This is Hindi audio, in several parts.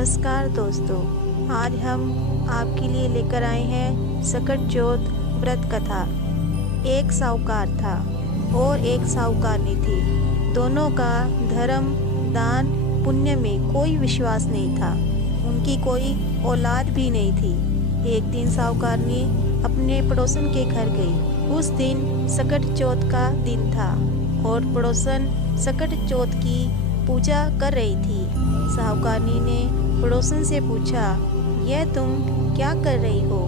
नमस्कार दोस्तों, आज हम आपके लिए लेकर आए हैं सकट चौथ व्रत कथा। एक साहूकार था और एक साहूकारनी थी। दोनों का धर्म, दान, पुण्य में कोई विश्वास नहीं था। उनकी कोई औलाद भी नहीं थी। एक दिन साहूकारनी अपने पड़ोसन के घर गई। उस दिन सकट चौथ का दिन था और पड़ोसन सकट चौथ की पूजा कर रही थी। साहूकारनी ने पड़ोसन से पूछा, यह तुम क्या कर रही हो?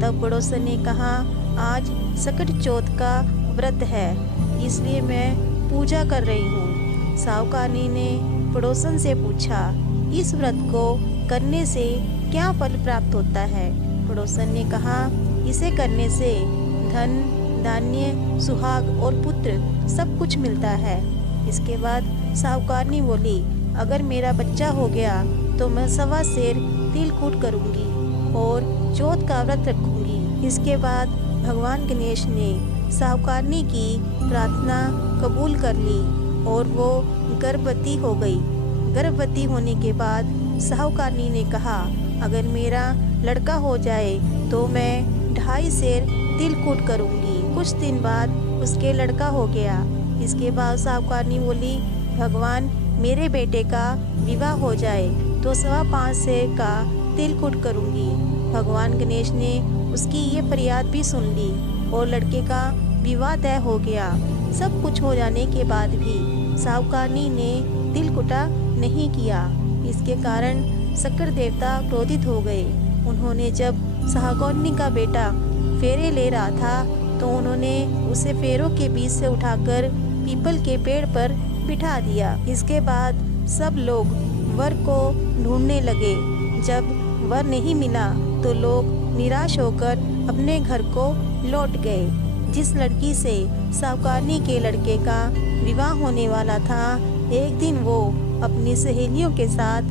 तब पड़ोसन ने कहा, आज सकट चौथ का व्रत है, इसलिए मैं पूजा कर रही हूँ। साहूकारनी ने पड़ोसन से पूछा, इस व्रत को करने से क्या फल प्राप्त होता है? पड़ोसन ने कहा, इसे करने से धन, धान्य, सुहाग और पुत्र सब कुछ मिलता है। इसके बाद साहूकारनी बोली, अगर मेरा बच्चा हो गया तो मैं 1.25 सेर तिलकुट करूंगी और चौथ का व्रत रखूंगी। इसके बाद भगवान गणेश ने साहूकारनी की प्रार्थना कबूल कर ली और वो गर्भवती हो गई। गर्भवती होने के बाद साहूकारनी ने कहा, अगर मेरा लड़का हो जाए तो मैं 2.5 सेर तिलकुट करूंगी। कुछ दिन बाद उसके लड़का हो गया। इसके बाद साहूकारनी बोली, भगवान मेरे बेटे का विवाह हो जाए तो 5.25 सेर का तिलकुट करूंगी। भगवान गणेश ने उसकी ये फरियाद भी सुन ली और लड़के का विवाह तय हो गया। सब कुछ हो जाने के बाद भी साहूकारनी ने तिलकुटा नहीं किया। इसके कारण सकट देवता क्रोधित हो गए। उन्होंने जब साहूकारनी का बेटा फेरे ले रहा था तो उन्होंने उसे फेरों के बीच से उठाकर पीपल के पेड़ पर बिठा दिया। इसके बाद सब लोग वर को ढूंढने लगे। जब वर नहीं मिला तो लोग निराश होकर अपने घर को लौट गए। जिस लड़की से साहूकारनी के लड़के का विवाह होने वाला था, एक दिन वो अपनी सहेलियों के साथ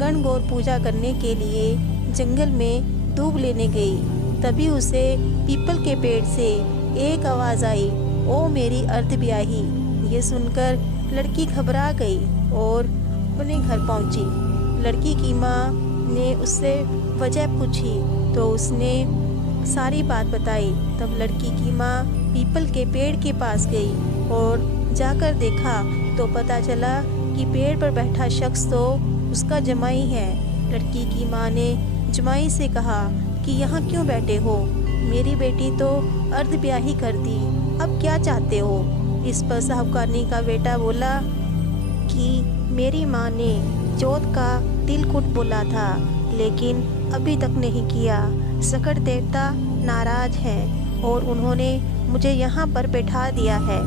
गणगौर पूजा करने के लिए जंगल में दूब लेने गई। तभी उसे पीपल के पेड़ से एक आवाज़ आई, ओ मेरी अर्धब्याही। ये सुनकर लड़की घबरा गई और अपने घर पहुंची। लड़की की माँ ने उससे वजह पूछी तो उसने सारी बात बताई। तब लड़की की माँ पीपल के पेड़ के पास गई और जाकर देखा तो पता चला कि पेड़ पर बैठा शख्स तो उसका जमाई है। लड़की की माँ ने जमाई से कहा कि यहाँ क्यों बैठे हो? मेरी बेटी तो अर्धब्याही कर दी, अब क्या चाहते हो? इस पर साहूकारनी का बेटा बोला कि मेरी माँ ने चौथ का तिलकुट बोला था लेकिन अभी तक नहीं किया। सकट देवता नाराज हैं और उन्होंने मुझे यहाँ पर बैठा दिया है।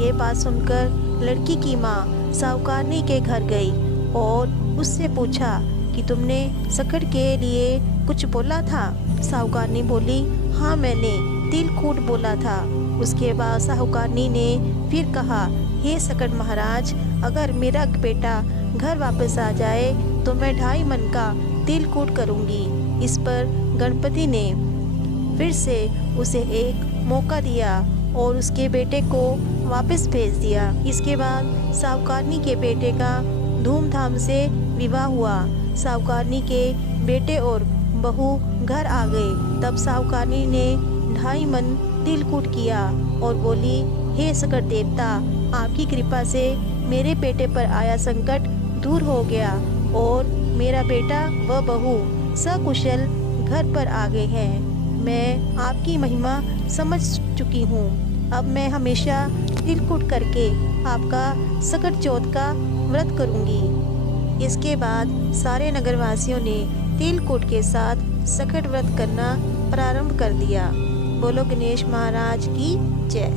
ये बात सुनकर लड़की की माँ साहूकारनी के घर गई और उससे पूछा कि तुमने सकट के लिए कुछ बोला था? साहूकारनी बोली, हाँ मैंने तिलकुट बोला था। उसके बाद साहूकारनी ने फिर कहा, हे सकट महाराज, अगर मेरा बेटा घर वापस आ जाए तो मैं 2.5 मन का तिलकुट करूंगी। इस पर गणपति ने फिर से उसे एक मौका दिया और उसके बेटे को वापस भेज दिया। इसके बाद साहूकारनी के बेटे का धूमधाम से विवाह हुआ। साहूकारनी के बेटे और बहू घर आ गए। तब साहूकारनी ने 2.5 मन तिलकुट किया और बोली, हे सकट देवता, आपकी कृपा से मेरे बेटे पर आया संकट दूर हो गया और मेरा बेटा व बहू सकुशल घर पर आ गए हैं। मैं आपकी महिमा समझ चुकी हूँ। अब मैं हमेशा तिलकुट करके आपका सकट चौथ का व्रत करूँगी। इसके बाद सारे नगरवासियों ने तिलकुट के साथ सकट व्रत करना प्रारंभ कर दिया। बोलो गणेश महाराज की जय।